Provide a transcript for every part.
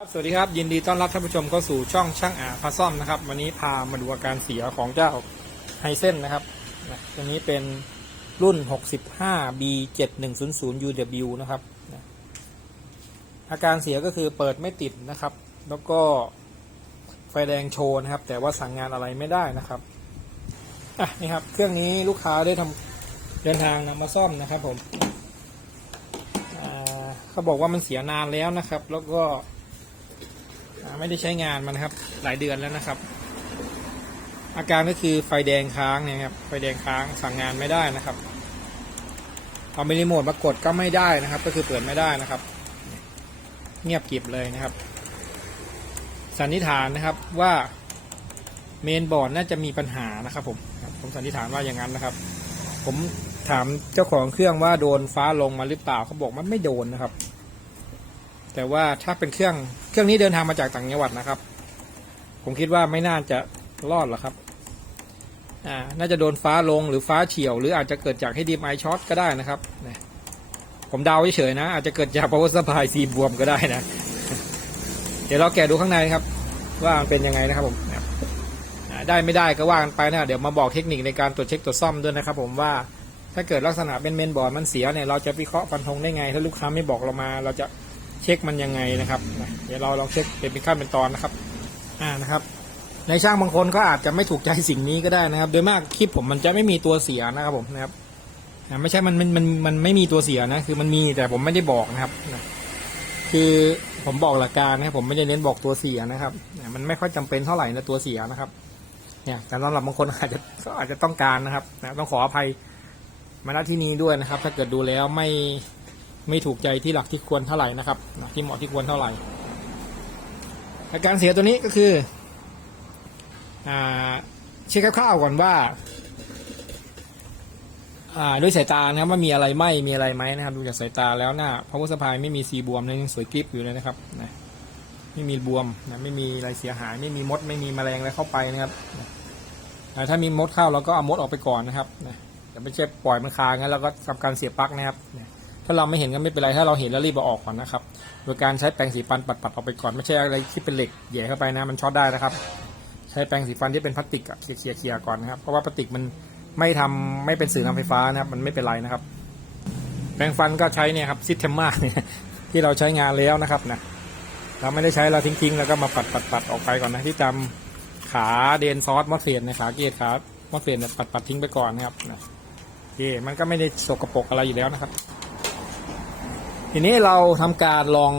ครับสวัสดีครับ ยินดีต้อนรับท่านผู้ชมเข้าสู่ช่องช่างอาพาซ่อมนะครับ วันนี้พามาดูอาการเสียของเจ้าไฮเซนนะครับตัวนี้เป็นรุ่น 65 B 7100 UW นะครับนะอาการเสียก็คือเปิดไม่ติดนะครับ แล้วก็ไฟแดงโชว์นะครับ แต่ว่าสั่งงานอะไรไม่ได้นะครับอะนี่ครับ เครื่องนี้ลูกค้าได้ทำเดินทางนำมาซ่อมนะครับผมเขาบอกว่ามันเสียนานแล้วนะครับ แล้วก็ ไม่ได้ใช้งานมันนะครับ หลายเดือนแล้วนะครับ อาการก็คือไฟแดงค้างเนี่ยครับไฟแดงค้างสั่งงานไม่ได้นะครับเอาไปรีโมทมากดก็ไม่ได้นะครับ ก็คือเปิดไม่ได้นะครับ เงียบกิบเลยนะครับ สันนิษฐานนะครับว่าเมนบอร์ดน่าจะมีปัญหานะครับ ผมผมสันนิษฐานว่าอย่างนั้นนะครับ ผมถามเจ้าของเครื่องว่าโดนฟ้าลงมาหรือเปล่าเขาบอกมันไม่โดนนะครับ แต่ว่าถ้าเป็นเครื่องเครื่องนี้เดินทางมาจากต่างจังหวัดนะครับ ผมคิดว่าไม่น่าจะรอดหรอกครับอ่าน่าจะโดนฟ้าลงหรือฟ้าเฉียว หรืออาจจะเกิดจากให้ดีมไอช็อตก็ได้นะครับนผมเดาเฉยๆนะ อาจจะเกิดจาก power supply ซีบวมก็ได้นะ เดี๋ยวเราแกะดูข้างในครับ ว่ามันเป็นยังไงนะครับผมได้ไม่ได้ก็ว่ากันไปนะเดี๋ยวมาบอกเทคนิคในการตรวจเช็คตรวจซ่อมด้วยนะครับ ผมว่าถ้าเกิดลักษณะเป็นเมนบอร์ดมันเสียเนี่ยเราจะวิเคราะห์ฟันธงได้ไง ถ้าลูกค้าไม่บอกเรามาเราจะ เช็คมันยังไงนะครับ เดี๋ยวเราลองเช็คเป็นขั้นเป็นตอนนะครับ อ่านะครับในช่างบางคนก็อาจจะไม่ถูกใจสิ่งนี้ก็ได้นะครับ โดยมากคลิปผมมันจะไม่มีตัวเสียนะครับผมนะครับไม่ใช่มันมันมันมันไม่มีตัวเสียนะคือมันมีแต่ผมไม่ได้บอกนะครับคือผมบอกหลักการนะครับผมไม่ได้เน้นบอกตัวเสียนะครับมันไม่ค่อยจำเป็นเท่าไหร่นะตัวเสียนะครับ เนี่ยแต่สำหรับบางคนอาจจะก็อาจจะต้องการนะครับนะต้องขออภัยมาณที่นี้ด้วยนะครับ ถ้าเกิดดูแล้วไม่ ไม่ถูกใจที่หลักที่ควรเท่าไหร่นะครับที่เหมาะที่ควรเท่าไหร่อาการเสียตัวนี้ก็คือเช็คคร่าวๆก่อนว่าด้วยสายตานะครับว่ามีอะไรไหมมีอะไรไหมนะครับ ดูจากสายตาแล้วหน้าพาวเวอร์สปายไม่มีซีบวมนะยังสวยกริบอยู่เลยนะครับนะไม่มีบวมนะไม่มีอะไรเสียหาย ไม่มีมด ไม่มีแมลงอะไรเข้าไปนะครับถ้ามีมดเข้าเราก็เอามดออกไปก่อนนะครับนะแต่ไม่ใช่ปล่อยมันคางั้นแล้วก็ทำการเสียบปลั๊กนะครับนะ ถ้าเราไม่เห็นก็ไม่เป็นไร ถ้าเราเห็นแล้วรีบเอาออกก่อนนะครับ โดยการใช้แปรงสีฟันปัดๆออกไปก่อน ไม่ใช่อะไรที่เป็นเหล็กแหย่เข้าไปนะ มันช็อตได้นะครับ ใช้แปรงสีฟันที่เป็นพลาสติกอะเคลียร์เคลียร์ๆก่อนนะครับ เพราะว่าพลาสติกมันไม่ทำไม่เป็นสื่อนำไฟฟ้านะครับ มันไม่เป็นไรนะครับ แปรงฟันก็ใช้เนี่ยครับซิสเทมมาเนี่ยที่เราใช้งานแล้วนะครับนะ เราไม่ได้ใช้เราทิ้งๆ แล้วก็มาปัดปัดปัดออกไปก่อนนะที่จำขาเดนซอสมอสเฟนในขาเกียร์ขามอสเฟนเนี่ยปัดปัดทิ้งไปก่อนนะครับนะโอเคมันก็ไม่ได้สกปรกอะไรอยู่แล้วนะครับ ทีนี้เราทำการลอง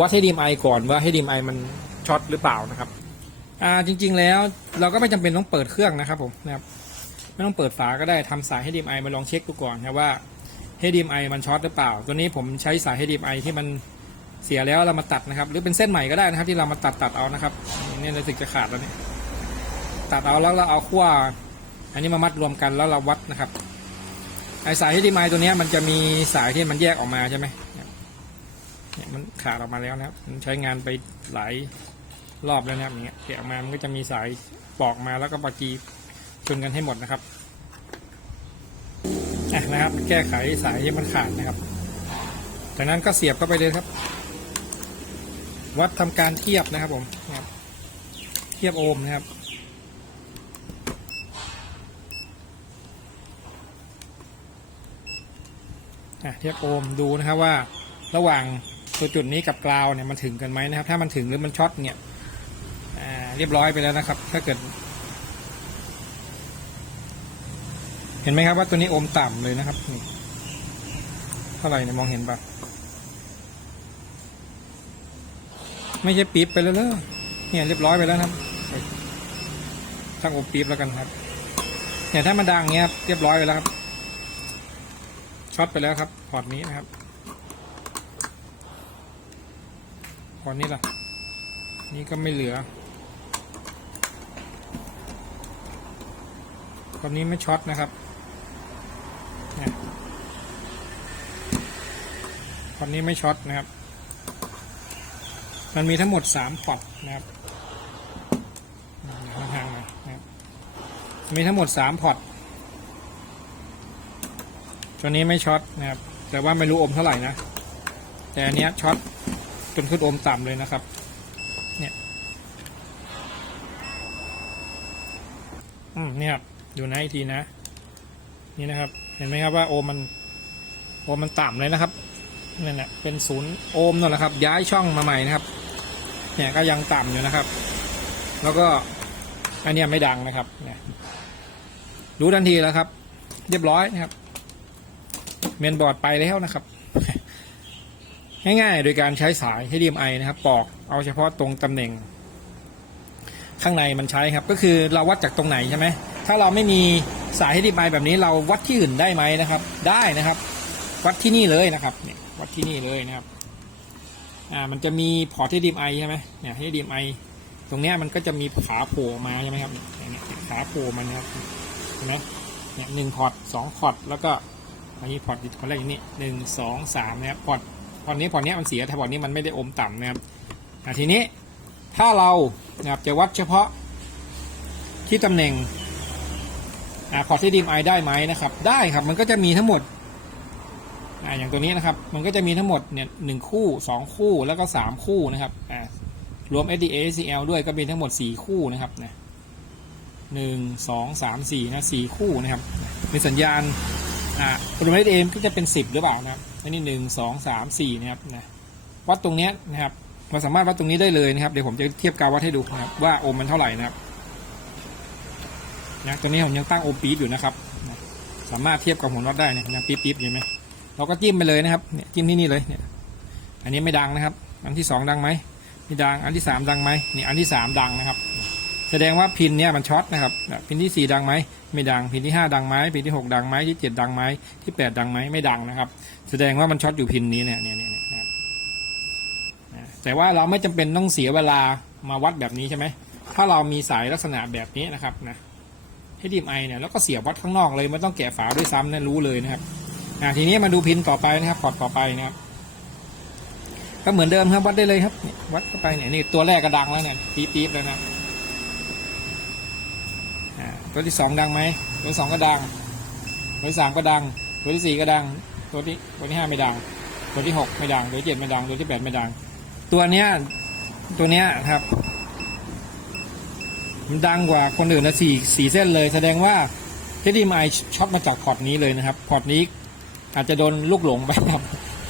วัดให้ดีมไอก่อนว่าให้ดีมไอมันช็อตหรือเปล่านะครับ อ่าจริง ๆ แล้วเราก็ไม่จำเป็นต้องเปิดเครื่องนะครับผมนะครับไม่ต้องเปิดฝาก็ได้ทำสายให้ดีมไอมาลองเช็คดูก่อนนะว่าให้ดีมไอมันช็อตหรือเปล่า ตัวนี้ผมใช้สายให้ดีมไอที่มันเสียแล้วเรามาตัดนะครับ หรือเป็นเส้นใหม่ก็ได้นะครับ ที่เรามาตัดตัดเอานะครับนี่รู้สึกจะขาดแล้วเนี่ยตัดเอาแล้วเราเอาขั้วอันนี้มามัดรวมกันแล้วเราวัดนะครับ ไอสายที่ดีไมตัวนี้มันจะมีสายที่มันแยกออกมาใช่ไหมเนี่ยมันขาดออกมาแล้วนะครับมันใช้งานไปหลายรอบแล้วนะครับอย่างเงี้ยแกะออกมามันก็จะมีสายปอกมาแล้วก็ปากีชนกันให้หมดนะครับอะนะครับ แก้ไขสายที่มันขาดนะครับจากนั้นก็เสียบเข้าไปเลยครับ วัดทำการเทียบนะครับผมนะครับเทียบโอห์มนะครับ เทียบโอห์มดูนะครับว่าระหว่างตัวจุดนี้กับกราวเนี่ยมันถึงกันไหมนะครับ ถ้ามันถึงหรือมันช็อตเนี่ยเรียบร้อยไปแล้วนะครับ ถ้าเกิด เห็นไหมครับว่าตัวนี้โอห์มต่ำเลยนะครับเท่าไหร่เนี่ยมองเห็นปะไม่ใช่ปี๊บไปแล้วเลยเนี่ยเรียบร้อยไปแล้วครับตั้งโอมปี๊บแล้วกันครับเนี่ยถ้ามันดังเงี้ยเรียบร้อยไปแล้วครับช็อตไปแล้วครับ พอร์ตนี้นะครับ พอร์ตนี้ล่ะ นี่ก็ไม่เหลือ พอร์ตนี้ไม่ช็อตนะครับเนี่ยพอร์ตนี้ไม่ช็อตนะครับ มันมีทั้งหมดสามพอร์ตนะครับห่างๆหน่อยนะครับ มีทั้งหมดสามพอร์ตตัวนี้ไม่ช็อตนะครับ แต่ว่าไม่รู้อมเท่าไหร่นะ แต่อันเนี้ยช็อตจนขึ้นโอมต่ำเลยนะครับ เนี่ย อืมเนี่ยครับดูนะอีกทีนะ นี่นะครับ เห็นไหมครับว่าโอมมัน โอมมันต่ำเลยนะครับนั่นแหละเป็นศูนย์โอมนั่นแหละครับ ย้ายช่องมาใหม่นะครับ เนี่ยก็ยังต่ำอยู่นะครับ แล้วก็อันเนี้ยไม่ดังนะครับเนี่ยรู้ทันทีแล้วครับ เรียบร้อยนะครับ เมนบอร์ดไปแล้วนะครับ ง่ายๆ โดยการใช้สาย HDMI นะครับ ปอกเอาเฉพาะตรงตำแหน่ง ข้างในมันใช้ครับ ก็คือเราวัดจากตรงไหนใช่ไหมถ้าเราไม่มีสาย HDMI แบบนี้เราวัดที่อื่นได้ไหมนะครับ ได้นะครับ วัดที่นี่เลยนะครับเนี่ยวัดที่นี่เลยนะครับอ่ามันจะมีพอร์ต HDMI ใช่ไหมเนี่ย HDMI ตรงเนี้ยมันก็จะมีขาโผล่มาใช่ไหมครับเนี่ยเนี่ยขาโผล่มันนะครับเห็นไหมเนี่ยหนึ่งพอร์ตสองพอร์ตแล้วก็ อันนี้พอร์ตพอร์ตแรกอย่างนี้หนึ่งสองสามนะครับพอร์ตพอร์ตนี้พอร์ตนี้มันเสียแต่พอร์ตนี้มันไม่ได้อมต่ำนะครับทีนี้ถ้าเรานะครับจะวัดเฉพาะที่ตำแหน่งพอร์ต HDMI ไอได้ไหมนะครับ ได้ครับมันก็จะมีทั้งหมดออย่างตัวนี้นะครับมันก็จะมีทั้งหมดเนี่ยหนึ่งคู่สองคู่แล้วก็สามคู่นะครับรวม SDA CL ด้วยก็มีทั้งหมดสี่คู่นะครับนะหนึ่งสองสามสี่นะสี่คู่นะครับมีสัญญาณ อ่าโปรแกรม SDA ก็จะเป็นสิบหรือเปล่านะครับอันนี้หนึ่งสองสามสี่นะครับนะวัดตรงเนี้ยนะครับเราสามารถวัดตรงนี้ได้เลยนะครับเดี๋ยวผมจะเทียบกาววัดให้ดูนะครับว่าโอห์มมันเท่าไหร่นะครับนะตัวนี้ผมยังตั้งโอห์มปี๊บอยู่นะครับนะสามารถเทียบกับผลวัดได้นะยังปี๊บปี๊บเห็นไหมเราก็จิ้มไปเลยนะครับเนี่ยจิ้มที่นี่เลยเนี่ย อันนี้ไม่ดังนะครับ อันที่สองดังไหมไม่ดังอันที่สามดังไหมนี่อันที่สามดังนะครับ แสดงว่าพินเนี่ยมันช็อตนะครับพินที่สี่ดังไหมไม่ดังพินที่ห้าดังไหมพินที่หกดังไหมที่เจ็ดดังไหมที่แปดดังไหมไม่ดังนะครับ แสดงว่ามันช็อตอยู่พินนี้เนี่ยเนี่ยเนี่ยนะแต่ว่าเราไม่จำเป็นต้องเสียเวลามาวัดแบบนี้ใช่ไหมถ้าเรามีสายลักษณะแบบนี้นะครับนะให้ดีมไอเนี่ยแล้วก็เสียบวัดข้างนอกเลยไม่ต้องแกะฝาด้วยซ้ำนะรู้เลยนะครับอ่าทีนี้มาดูพินต่อไปนะครับพอร์ตต่อไปนะครับก็เหมือนเดิมครับวัดได้เลยครับวัดเข้าไปเนี่ยนี่ตัวแรกก็ดังแล้วเนี่ยปี๊บปี๊บแล้วนะ ตัวที่สองดังไหมตัวที่สองก็ดัง ตัวที่สามก็ดัง ตัวที่สี่ก็ดัง ตัวที่ตัวที่ห้าไม่ดัง ตัวที่หกไม่ดัง ตัวที่เจ็ดไม่ดัง ตัวที่แปดไม่ดัง ตัวเนี้ยตัวเนี้ยครับ มันดังกว่าคนอื่นนะสี่สี่เส้นเลย แสดงว่าที่ดีมไอช็อตมาจากพอร์ตนี้เลยนะครับพอร์ตนี้อาจจะโดนลูกหลงไปครับ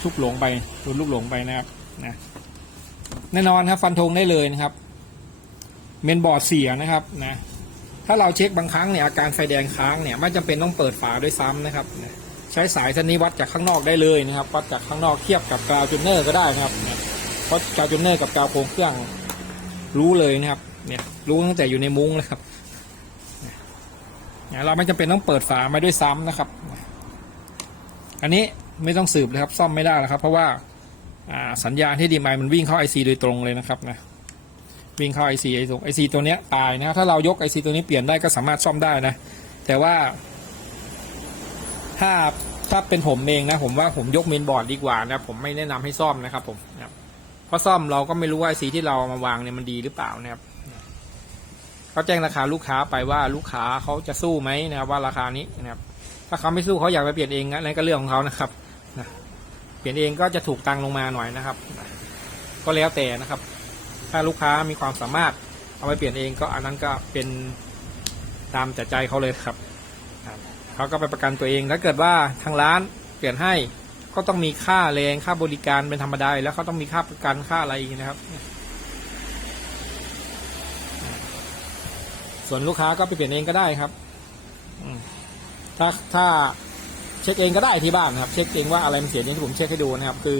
ลูกหลงไปโดนลูกหลงไปนะครับนะแน่นอนครับฟันธงได้เลยนะครับ เมนบอร์ดเสียนะครับนะ ถ้าเราเช็คบางครั้งเนี่ยอาการไฟแดงค้างเนี่ยไม่จำเป็นต้องเปิดฝาด้วยซ้ำนะครับ ใช้สายเส้นนี้วัดจากข้างนอกได้เลยนะครับวัดจากข้างนอกเทียบกับกาวจูเนอร์ก็ได้นะครับเพราะกาวจูเนอร์กับกาวโครงเครื่องรู้เลยนะครับเนี่ยรู้ตั้งแต่อยู่ในมุ้งเลยครับนะเราไม่จำเป็นต้องเปิดฝามาด้วยซ้ำนะครับ อันนี้ไม่ต้องสืบเลยครับซ่อมไม่ได้แล้วครับ เพราะว่าอ่าสัญญาณที่ดีไมมันวิ่งเข้า IC โดยตรงเลยนะครับนะ วิ่งเข้า IC ไอตรง IC ตัวเนี้ยตายนะถ้าเรายก IC ตัวนี้เปลี่ยนได้ก็สามารถซ่อมได้นะ แต่ว่า ถ้าถ้าเป็นผมเองนะ ผมว่าผมยกเมนบอร์ดดีกว่านะ ผมไม่แนะนำให้ซ่อมนะครับ ผมนะเพราะซ่อมเราก็ไม่รู้ว่า IC ที่เราเอามาวางเนี่ยมันดีหรือเปล่านะครับเขาแจ้งราคาลูกค้าไปว่าลูกค้าเขาจะสู้ไหมนะครับว่าราคานี้นะครับ ถ้าเขาไม่สู้เขาอยากไปเปลี่ยนเองนั่นก็เรื่องของเขานะครับนะเปลี่ยนเองก็จะถูกตังลงมาหน่อยนะครับ ก็แล้วแต่นะครับ ถ้าลูกค้ามีความสามารถเอาไปเปลี่ยนเองก็อันนั้นก็เป็นตามแต่ใจเขาเลยครับเขาก็ไปประกันตัวเองถ้าเกิดว่าทางร้านเปลี่ยนให้ก็ต้องมีค่าแรงค่าบริการเป็นธรรมดาแล้วเขาต้องมีค่าประกันค่าอะไรอีกนะครับ ส่วนลูกค้าก็ไปเปลี่ยนเองก็ได้ครับถ้าถ้าเช็คเองก็ได้ที่บ้านนะครับ เช็คเองว่าอะไรมันเสียอย่างที่ผมเช็คให้ดูนะครับ คือ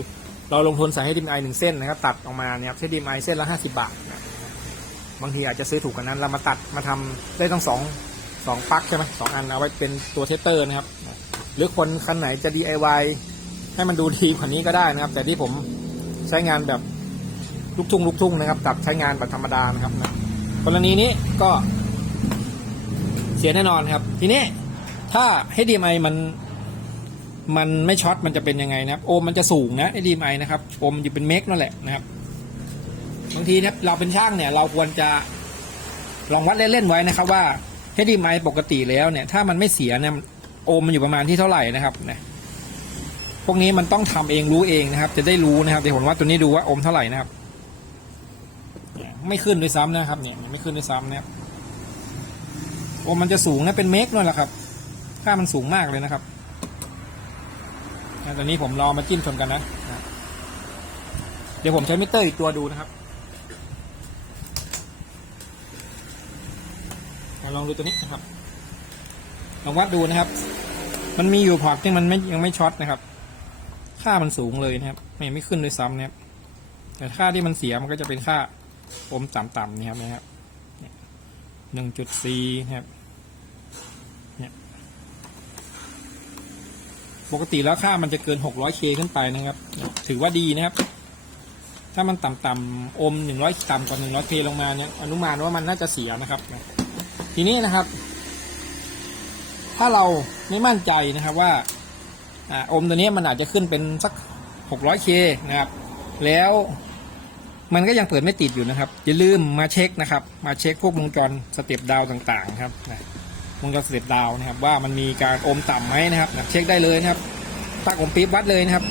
เราลงทุนใส่ให้ดิมไอหนึ่งเส้นนะครับตัดออกมาเนี่ยครับใช้ดิมไอเส้นละห้าสิบบาท บางทีอาจจะซื้อถูกกว่านั้นเรามาตัดมาทำได้ทั้งสองสองปลั๊กใช่ไหมสองอันเอาไว้เป็นตัวเทสเตอร์นะครับ หรือคนคันไหนจะ DIY ให้มันดูดีกว่านี้ก็ได้นะครับ แต่ที่ผมใช้งานแบบลูกทุ่งลูกทุ่งนะครับตัดใช้งานแบบธรรมดานะครับนะกรณีนี้ก็เสียแน่นอนครับ ทีนี้ถ้า HDMI มัน มันไม่ช็อตมันจะเป็นยังไงนะครับ โอห์มมันจะสูงนะ HDMI นะครับโอห์มอยู่เป็นเมกนั่นแหละนะครับบางทีเนี่ยเราเป็นช่างเนี่ย เราควรจะลองวัดเล่นๆไว้นะครับ ว่า HDMI ปกติแล้วเนี่ย ถ้ามันไม่เสียเนี่ยโอห์มมันอยู่ประมาณที่เท่าไหร่นะครับนะพวกนี้มันต้องทำเองรู้เองนะครับ จะได้รู้นะครับเดี๋ยวผมว่าตัวนี้ดูว่าโอมเท่าไหร่นะครับไม่ขึ้นด้วยซ้ำนะครับ เนี่ยไม่ขึ้นด้วยซ้ำนะครับโอมมันจะสูงนะเป็นเมกนั่นแหละครับค่ามันสูงมากเลยนะครับ ตอนนี้ผมรอมาจิ้มชนกันนะ เดี๋ยวผมใช้มิเตอร์อีกตัวดูนะครับลองดูตัวนี้นะครับ ลองวัดดูนะครับ มันมีอยู่พอร์ตที่มันไม่ยังไม่ช็อตนะครับ ค่ามันสูงเลยนะครับ ไม่ไม่ขึ้นด้วยซ้ำนะครับ แต่ค่าที่มันเสียมันก็จะเป็นค่าอมต่ำๆนี่ครับนะครับหนึ่งจุดสี่นะครับ เนี่ย ปกติแล้วค่ามันจะเกิน 600K ขึ้นไปนะครับ ถือว่าดีนะครับ ถ้ามันต่ำๆอม 100 ต่ำกว่า 100K ลงมาเนี่ยอนุมานว่ามันน่าจะเสียนะครับ ทีนี้นะครับ ถ้าเราไม่มั่นใจนะครับว่าอมตัวนี้มันอาจจะขึ้นเป็นสัก 600K นะครับ แล้วมันก็ยังเปิดไม่ติดอยู่นะครับ อย่าลืมมาเช็คนะครับ มาเช็คพวกวงจรสเต็ปดาวต่างๆ ครับนะ วงจรสเตปดาวนะครับ ว่ามันมีการอมต่ำไหมนะครับ เช็คได้เลยนะครับตั้งอมปี๊บวัดเลยนะครับ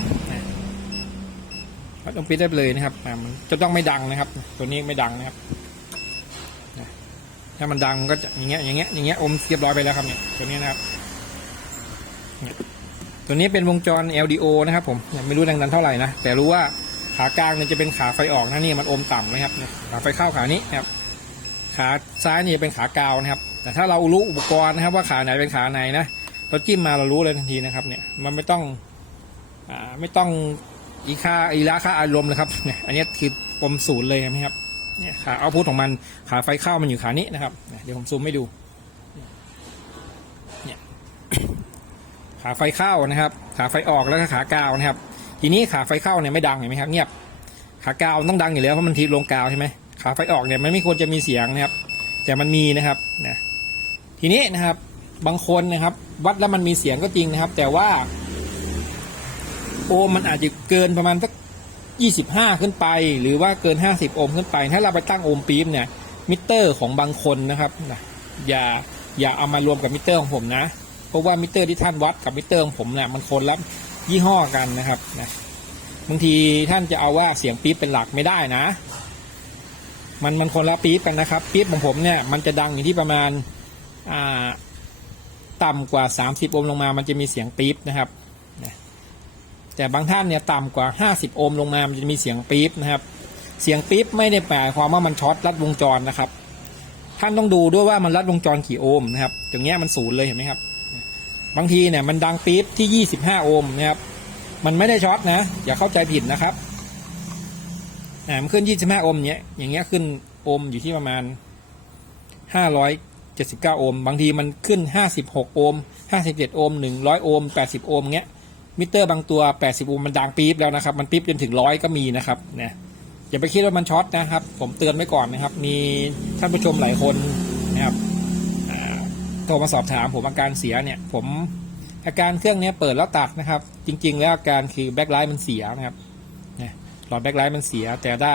วัดอมปี๊บได้เลยนะครับมันจะต้องไม่ดังนะครับ ตัวนี้ไม่ดังนะครับถ้ามันดังมันก็จะอย่างเงี้ยอย่างเงี้ยอย่างเงี้ยอมเรียบร้อยไปแล้วครับเนี่ยตัวนี้นะครับตัวนี้เป็นวงจร LDO นะครับ ผมยังไม่รู้แรงดันเท่าไหร่นะแต่รู้ว่าขากลางเนี่ยจะเป็นขาไฟออกนะนี่มันอมต่ำนะครับขาไฟเข้าขานี้นะครับ ขาซ้ายนี่จะเป็นขากาวนะครับ แต่ถ้าเรารู้อุปกรณ์นะครับ ว่าขาไหนเป็นขาไหนนะเราจิ้มมาเรารู้เลยทันทีนะครับ เนี่ยมันไม่ต้องอ่าไม่ต้องอีค่าอีละค่าอารมณ์เลยครับเนี่ยอันนี้คือปมศูนย์เลยเห็นไหมครับเนี่ยขาเอาพุทของมันขาไฟเข้ามันอยู่ขานี้นะครับ เดี๋ยวผมซูมให้ดูเนี่ยขาไฟเข้านะครับ ขาไฟออกแล้วก็ขากาวนะครับ ทีนี้ขาไฟเข้าเนี่ยไม่ดังเห็นไหมครับ เงียบขากาวต้องดังอยู่แล้วเพราะมันทีลงกาวใช่ไหมขาไฟออกเนี่ยมันไม่ควรจะมีเสียงนะครับ แต่มันมีนะครับนะ ทีนี้นะครับบางคนนะครับ วัดแล้วมันมีเสียงก็จริงนะครับ แต่ว่า โอห์มมันอาจจะเกินประมาณสักยี่สิบห้าขึ้นไป หรือว่าเกินห้าสิบโอห์มขึ้นไป ถ้าเราไปตั้งโอห์มปี๊บเนี่ย มิเตอร์ของบางคนนะครับนะอย่าอย่าเอามารวมกับมิเตอร์ของผมนะ เพราะว่ามิเตอร์ที่ท่านวัดกับมิเตอร์ของผมเนี่ยมันคนละยี่ห้อกันนะครับนะบางทีท่านจะเอาว่าเสียงปี๊บเป็นหลักไม่ได้นะ มันมันคนละปี๊บกันนะครับ ปี๊บของผมเนี่ยมันจะดังอยู่ที่ประมาณ ต่ำกว่า 30 โอห์มลงมา มันจะมีเสียงปี๊บนะครับแต่บางท่านเนี่ยต่ำกว่า 50 โอห์มลงมา มันจะมีเสียงปี๊บนะครับ เสียงปี๊บไม่ได้แปลความว่ามันช็อตลัดวงจรนะครับ ท่านต้องดูด้วยว่ามันลัดวงจรกี่โอห์มนะครับ ตรงเนี้ยมันศูนย์เลยเห็นไหมครับ บางทีเนี่ยมันดังปี๊บที่ 25 โอห์มนะครับ มันไม่ได้ช็อตนะ อย่าเข้าใจผิดนะครับอ่ามันขึ้น 25 โอห์มเนี้ย อย่างเงี้ยขึ้นโอห์มอยู่ที่ประมาณ 500 79 โอห์ม บางทีมันขึ้น 56 โอห์ม 57 โอห์ม 100 โอห์ม 80 โอห์มเงี้ย มิเตอร์บางตัว 80 โอห์มมันดังปี๊บแล้วนะครับ มันปี๊บจนถึงร้อยก็มีนะครับเนี่ยอย่าไปคิดว่ามันช็อตนะครับ ผมเตือนไว้ก่อนนะครับ มีท่านผู้ชมหลายคนนะครับโทรมาสอบถามผมอาการเสียเนี่ย ผมอาการเครื่องนี้เปิดแล้วตัดนะครับ จริง ๆ แล้วอาการคือแบ็คไลท์มันเสียนะครับหลอดแบ็คไลท์มันเสีย แต่ถ้า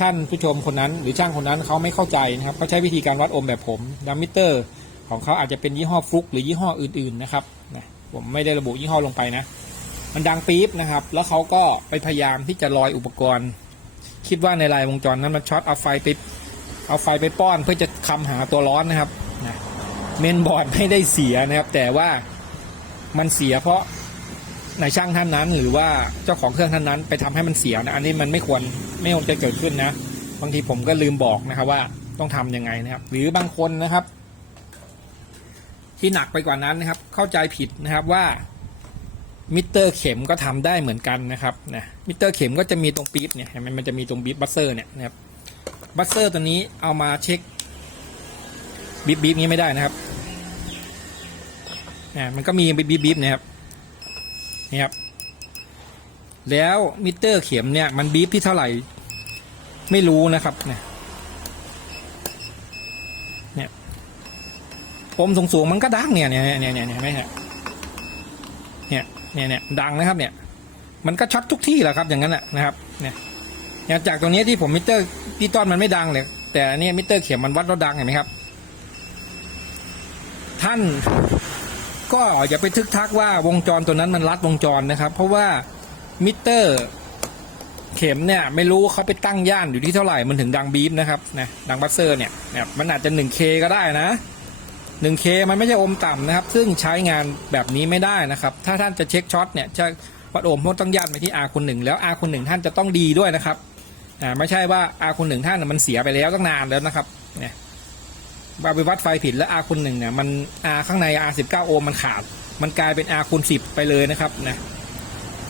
ท่านผู้ชมคนนั้น หรือช่างคนนั้นเขาไม่เข้าใจนะครับเขาใช้วิธีการวัดโอห์มแบบผมดัมมิเตอร์ ของเขาอาจจะเป็นยี่ห้อฟลุกหรือยี่ห้ออื่นๆนะครับนะผมไม่ได้ระบุยี่ห้อลงไปนะ มันดังปี๊บนะครับ แล้วเขาก็ไปพยายามที่จะลอยอุปกรณ์ คิดว่าในลายวงจรนั้นมันช็อตเอาไฟไปเอาไฟไปป้อนเพื่อจะคำหาตัวร้อนนะครับนะเมนบอร์ดไม่ได้เสียนะครับ แต่ว่ามันเสียเพราะ ในช่างท่านนั้น หรือว่าเจ้าของเครื่องท่านนั้น ไปทำให้มันเสียนะอันนี้มันไม่ควรไม่ควรจะเกิดขึ้นนะบางทีผมก็ลืมบอกนะครับว่าต้องทำยังไงนะครับ หรือบางคนนะครับ ที่หนักไปกว่านั้นนะครับ เข้าใจผิดนะครับว่ามิเตอร์เข็มก็ทำได้เหมือนกันนะครับนะมิเตอร์เข็มก็จะมีตรงปี๊บเนี่ยเห็นไหมมันจะมีตรงบีบบัสเซอร์เนี่ยนะครับบัสเซอร์ตัวนี้เอามาเช็คบีบบีบนี้ไม่ได้นะครับนะมันก็มีบีบบีบบีบนะครับ นี่ครับ แล้วมิเตอร์เข็มเนี่ย มันบีบที่เท่าไหร่ ไม่รู้นะครับ เนี่ย เนี่ยปมสูงๆมันก็ดังเนี่ยเนี่ยเนี่ยเนี่ยเนไมเนี่ยเนี่ยเนี่ยเนี่ยดังนะครับเนี่ย มันก็ช็อตทุกที่แหละครับ อย่างนั้นแหละนะครับ เนี่ยอย่างจากตรงนี้ที่ผมมิเตอร์พี่ต้อนมันไม่ดังเลย แต่เนี่ยมิเตอร์เข็มมันวัดแล้วดังเห็นไหมครับ ท่าน ก็อย่าไปทึกทักว่าวงจรตัวนั้นมันรัดวงจรนะครับ เพราะว่ามิเตอร์เข็มเนี่ยไม่รู้เขาไปตั้งย่านอยู่ที่เท่าไหร่มันถึงดังบีบนะครับนะดังบัสเซอร์เนี่ยนะมันอาจจะ 1K ก็ได้นะ 1K มันไม่ใช่อมต่ำนะครับ ซึ่งใช้งานแบบนี้ไม่ได้นะครับ ถ้าท่านจะเช็คช็อตเนี่ยจะวัดโอห์มก็ต้องย่านไปที่ R คูณหนึ่งแล้ว R คูณหนึ่งท่านจะต้องดีด้วยนะครับอ่าไม่ใช่ว่า R คูณหนึ่งท่านมันเสียไปแล้วตั้งนานแล้วนะครับเนี่ย ว่าไปวัดไฟผิดแล้ว R คูณหนึ่งเนี่ยมัน R ข้างใน R 19โอห์มมันขาด มันกลายเป็น R คูณ10 ไปเลยนะครับนะ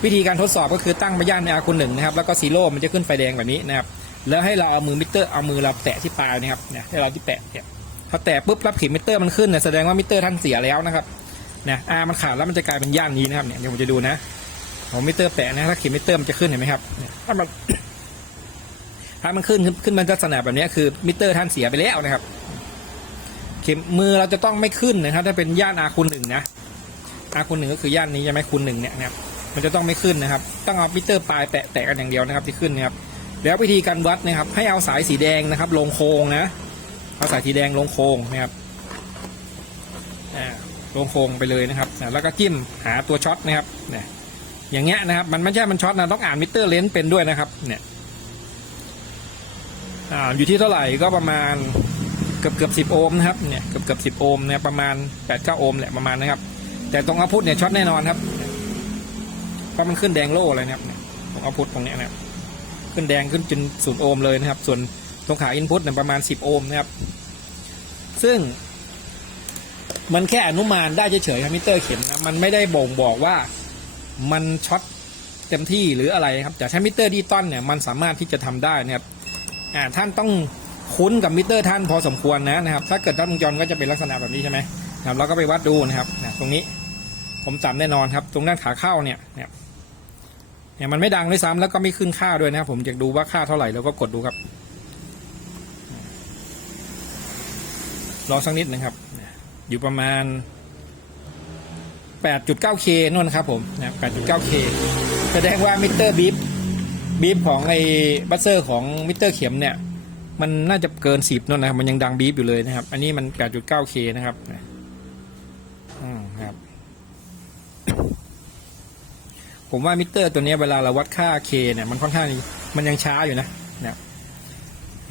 วิธีการทดสอบก็คือตั้งไปย่านในอาคุณหนึ่งนะครับแล้วก็ซีโร่มันจะขึ้นไฟแดงแบบนี้นะครับแล้วให้เราเอามือมิเตอร์เอามือเราแตะที่ปลายนะครับเนี่ยให้เราที่แตะเนี่ยพอแตะปุ๊บรับขีดมิเตอร์มันขึ้นเนี่ยแสดงว่ามิเตอร์ท่านเสียแล้วนะครับเนี่ยอามันขาดแล้วมันจะกลายเป็นย่านนี้นะครับเนี่ยเดี๋ยวผมจะดูนะผมมิเตอร์แตะนะถ้าขีดมิเตอร์มันจะขึ้นเห็นไหมครับถ้ามันถ้ามันขึ้นขึ้นขึ้นมันลักษณะแบบนี้คือมิเตอร์ท่านเสียไปแล้วนะครับ เข็มมือเราจะต้องไม่ขึ้นนะครับ ถ้าเป็นย่านอาคุณหนึ่งนะอาคุณหนึ่งก็คือย่านนี้ใช่ไหมคูณหนึ่งเนี่ยนะครับมันจะต้องไม่ขึ้นนะครับ ต้องเอามิเตอร์ปลายแตะแตะกันอย่างเดียวนะครับที่ขึ้นนะครับแล้ววิธีการวัดนะครับ ให้เอาสายสีแดงนะครับ ลงโครงนะเอาสายสีแดงลงโครงนะครับอ่าลงโครงไปเลยนะครับแล้วก็จิ้มหาตัวช็อตนะครับเนี่ยอย่างเงี้ยนะครับ มันไม่ใช่มันช็อตนะต้องอ่านมิเตอร์เลนส์เป็นด้วยนะครับ เนี่ยอ่าอยู่ที่เท่าไหร่ก็ประมาณ กือบเกือบสิบโอห์มนะครับเนี่ยเกือบเกือบสิบโอห์มเนี่ยประมาณแปดเก้าโอห์มแหละประมาณนะครับ แต่ตรงอาพุทเนี่ยช็อตแน่นอนครับเพราะมันขึ้นแดงโล่เลยนะครับตรงเอาพุทตรงเนี้ยนะครับขึ้นแดงขึ้นจนศูนย์โอห์มเลยนะครับ ส่วนตรงขาอินพุตเนี่ยประมาณสิบโอห์มนะครับ ซึ่ง มันแค่อนุมานได้เฉยๆครับมิเตอร์เข็มนะมันไม่ได้บ่งบอกว่ามันช็อตเต็มที่หรืออะไรครับแต่ถ้ามิเตอร์ดิจิตอลเนี่ยมันสามารถที่จะทำได้นะครับอ่าท่านต้อง คุ้นกับมิเตอร์ท่านพอสมควรนะนะครับ ถ้าเกิดท่านวงจรก็จะเป็นลักษณะแบบนี้ใช่ไหมครับเราก็ไปวัดดูนะครับนะตรงนี้ผมจำแน่นอนครับ ตรงด้านขาเข้าเนี่ยเนี่ยเนี่ยมันไม่ดังด้วยซ้ำแล้วก็ไม่ขึ้นค่าด้วยนะครับ ผมอยากดูว่าค่าเท่าไหร่แล้วก็กดดูครับรอสักนิดนะครับ อยู่ประมาณ 8.9K นู่นนะครับผมนะ 8.9K แสดงว่ามิเตอร์บีฟบีฟของไอ้บัสเซอร์ของมิเตอร์เข็มเนี่ย มันน่าจะเกิน10นู่นนะครับมันยังดังบีฟอยู่เลยนะครับ อันนี้มัน 8.9K นะครับอืมครับ ผมว่ามิเตอร์ตัวนี้เวลาเราวัดค่า K เนี่ยมันค่อนข้างมันยังช้าอยู่นะเนี่ย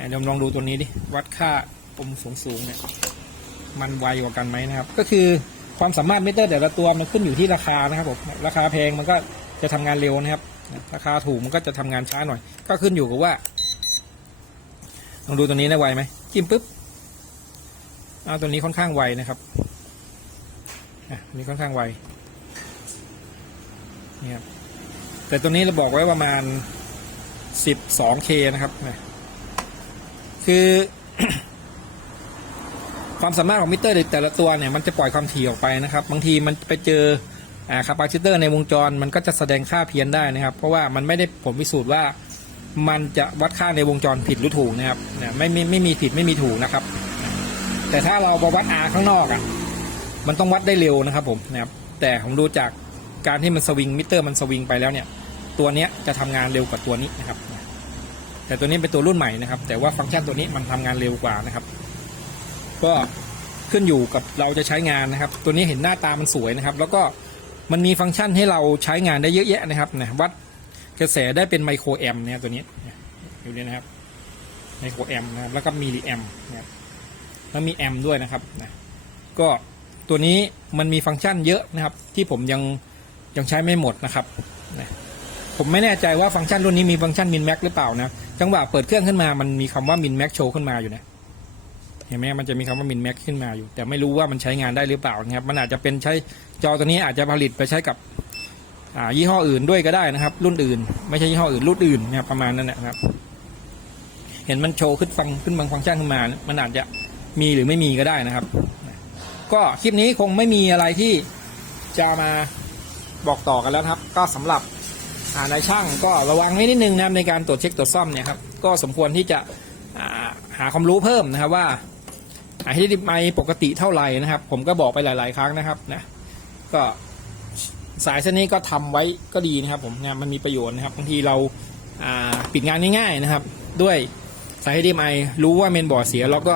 เดี๋ยวลองดูตัวนี้ดิ วัดค่าอมสูงสูงเนี่ย มันไวกว่ากันไหมนะครับ ก็คือความสามารถมิเตอร์แต่ละตัวมันขึ้นอยู่ที่ราคานะครับผมราคาแพงมันก็จะทำงานเร็วนะครับ ราคาถูกมันก็จะทำงานช้าหน่อย ก็ขึ้นอยู่กับว่า ลองดูตัวนี้นะไวไหมจิ้มปุ๊บเอาตัวนี้ค่อนข้างไวนะครับอะอันนี้ค่อนข้างไวนี่ครับแต่ตัวนี้เราบอกไว้ประมาณ 12K นะครับนะคือความสามารถของมิเตอร์แต่ละตัวเนี่ยมันจะปล่อยความถี่ออกไปนะครับ บางทีมันไปเจออ่าคาปาซิเตอร์ในวงจร มันก็จะแสดงค่าเพี้ยนได้นะครับ เพราะว่ามันไม่ได้ผลพิสูจน์ว่า มันจะวัดค่าในวงจรผิดหรือถูกนะครับเนี่ยไม่ไม่ไม่มีผิดไม่มีถูกนะครับ แต่ถ้าเราไปวัด R ข้างนอกอะมันต้องวัดได้เร็วนะครับผมนะครับแต่ผมดูจากการที่มันสวิงมิเตอร์มันสวิงไปแล้วเนี่ยตัวเนี้ยจะทำงานเร็วกว่าตัวนี้นะครับ แต่ตัวนี้เป็นตัวรุ่นใหม่นะครับ แต่ว่าฟังก์ชันตัวนี้มันทำงานเร็วกว่านะครับ ก็ขึ้นอยู่กับเราจะใช้งานนะครับ ตัวนี้เห็นหน้าตามันสวยนะครับ แล้วก็มันมีฟังก์ชันให้เราใช้งานได้เยอะแยะนะครับนะวัด กระแสได้เป็นไมโครแอมเนี่ยตัวนี้อยู่นี่นะครับไมโครแอมนะครับแล้วก็มิลลิแอมนะครับแล้วมีแอมด้วยนะครับนะก็ตัวนี้มันมีฟังก์ชันเยอะนะครับ ที่ผมยังยังใช้ไม่หมดนะครับนะผมไม่แน่ใจว่าฟังก์ชันรุ่นนี้มีฟังก์ชันมินแม็กหรือเปล่านะจังหวะเปิดเครื่องขึ้นมามันมีคำว่ามินแม็กโชว์ขึ้นมาอยู่นะเห็นไหมมันจะมีคำว่ามินแม็กขึ้นมาอยู่ แต่ไม่รู้ว่ามันใช้งานได้หรือเปล่านะครับมันอาจจะเป็นใช้จอตัวนี้อาจจะผลิตไปใช้กับ ยี่ห้ออื่นด้วยก็ได้นะครับ รุ่นอื่น ไม่ใช่ยี่ห้ออื่นรุ่นอื่นนะครับประมาณนั้นนะครับ เห็นมันโชว์ขึ้นฟังขึ้นบางฟังก์ชันขึ้นมา มันอาจจะมีหรือไม่มีก็ได้นะครับ ก็คลิปนี้คงไม่มีอะไรที่จะมาบอกต่อกันแล้วครับ ก็สำหรับนายช่างก็ระวังไว้นิดนึงนะในการตรวจเช็คตรวจซ่อมเนี่ยครับก็สมควรที่จะหาความรู้เพิ่มนะครับว่าไอ้ที่ไมปกติเท่าไหร่นะครับ ผมก็บอกไปหลาย ๆ ครั้งนะครับนะก็ สายเส้นนี้ก็ทำไว้ก็ดีนะครับ ผมงานมันมีประโยชน์นะครับบางทีเราปิดงานง่ายๆนะครับ ด้วยสาย HDMI รู้ว่าเมนบอร์ดเสียเราก็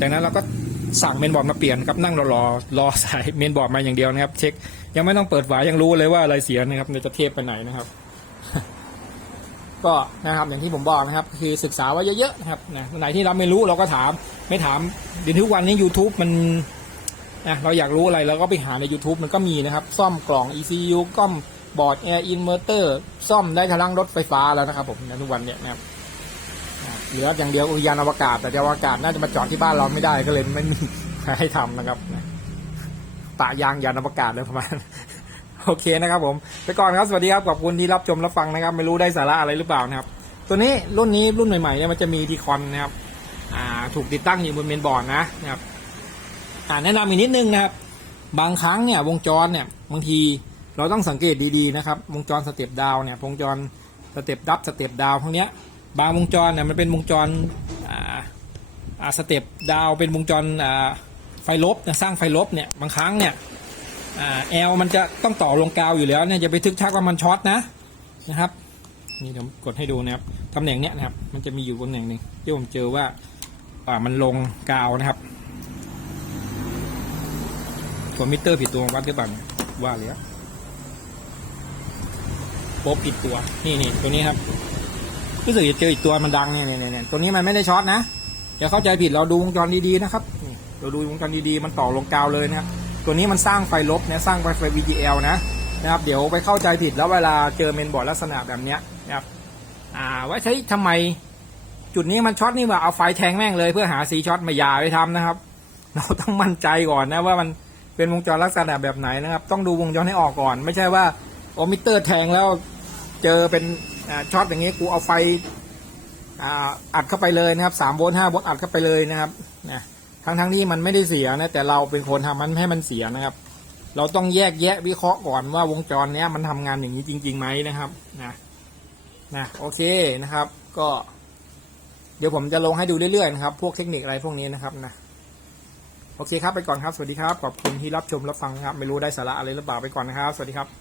จากนั้นเราก็สั่งเมนบอร์ดมาเปลี่ยนครับนั่งรอรอรอสายเมนบอร์ดมาอย่างเดียวนะครับ เช็คยังไม่ต้องเปิดฝายังรู้เลยว่าอะไรเสียนะครับเดี๋ยวจะเทปไปไหนนะครับ ก็นะครับอย่างที่ผมบอกนะครับ คือศึกษาไว้เยอะๆนะครับนะไหนที่เราไม่รู้เราก็ถาม ไม่ถามเดี๋ยวทุกวันนี้ YouTube มัน นะเราอยากรู้อะไรเราก็ไปหาใน YouTube มันก็มีนะครับ ซ่อมกล่อง ECU ก้อมบอร์ดแอร์อินเวอร์เตอร์ซ่อมได้ทั้งรถไฟฟ้าแล้วนะครับผมในทุกวันเนี่ยนะครับเหลืออย่างเดียวอุทยานอวกาศ แต่อวกาศน่าจะมาจอดที่บ้านเราไม่ได้ก็เลยไม่มีให้ทำนะครับนะปะยางยานอวกาศเลยประมาณโอเคนะครับผมไปก่อนครับสวัสดีครับขอบคุณที่รับชมรับฟังนะครับ ไม่รู้ได้สาระอะไรหรือเปล่านะครับ ตัวนี้รุ่นนี้รุ่นใหม่ๆเนี่ยมันจะมีดีคอนนะครับ อ่า ถูกติดตั้งอยู่บนเมนบอร์ดนะนะครับ แนะนำอีกนิดนึงนะครับ บางครั้งเนี่ยวงจรเนี่ยบางทีเราต้องสังเกตดีๆนะครับ วงจรสเต็ปดาวเนี่ยวงจรสเต็ปดับสเต็ปดาวพวกเนี้ยบางวงจรเนี่ยมันเป็นวงจรอ่าอ่าสเต็ปดาวเป็นวงจรอ่าไฟลบนะสร้างไฟลบเนี่ยบางครั้งเนี่ยอ่าแอลมันจะต้องต่อลงกาวอยู่แล้วเนี่ยจะไปทึกทักว่ามันช็อตนะนะครับนี่เดี๋ยวกดให้ดูนะครับตำแหน่งเนี้ยนะครับมันจะมีอยู่ตำแหน่งหนึ่งที่ผมเจอว่าอ่ามันลงกาวนะครับ ตัวมิเตอร์ผิดตัววัดหรือเปล่าเนี่ยว่าเลยอะโป๊บผิดตัว นี่นี่ตัวนี้ครับรู้สึกจะเจออีกตัวมันดังเนี่ยเนี่ยเนี่ยตัวนี้มันไม่ได้ช็อตนะอย่าเข้าใจผิดเราดูวงจรดีๆนะครับเราดูวงจรดีๆมันต่อลงกาวเลยนะครับตัวนี้มันสร้างไฟลบเนี่ยสร้างไฟไฟ VGL นะนะครับเดี๋ยวไปเข้าใจผิดแล้วเวลาเจอเมนบอร์ดลักษณะแบบเนี้ยนะครับอ่าไว่าใช้ทำไมจุดนี้มันช็อตนี่ว่าเอาไฟแทงแม่งเลยเพื่อหาสีช็อตมายาไปทำนะครับ เราต้องมั่นใจก่อนนะว่ามัน เป็นวงจรลักษณะแบบไหนนะครับ ต้องดูวงจรให้ออกก่อน ไม่ใช่ว่าโอมิเตอร์แทงแล้วเจอเป็นช็อตอย่างนี้กูเอาไฟอัดเข้าไปเลยนะครับสามโวลต์ห้าโวลต์อัดเข้าไปเลยนะครับนะทั้งทั้งๆที่มันไม่ได้เสียนะแต่เราเป็นคนทำมันให้มันเสียนะครับ เราต้องแยกแยะวิเคราะห์ก่อนว่าวงจรเนี้ยมันทำงานอย่างนี้จริงๆไหมนะครับนะนะโอเคนะครับ ก็ เดี๋ยวผมจะลงให้ดูเรื่อยๆนะครับ พวกเทคนิคอะไรพวกนี้นะครับนะ โอเคครับไปก่อนครับ สวัสดีครับ ขอบคุณที่รับชมรับฟังครับ ไม่รู้ได้สาระอะไรหรือเปล่าไปก่อนนะครับ สวัสดีครับ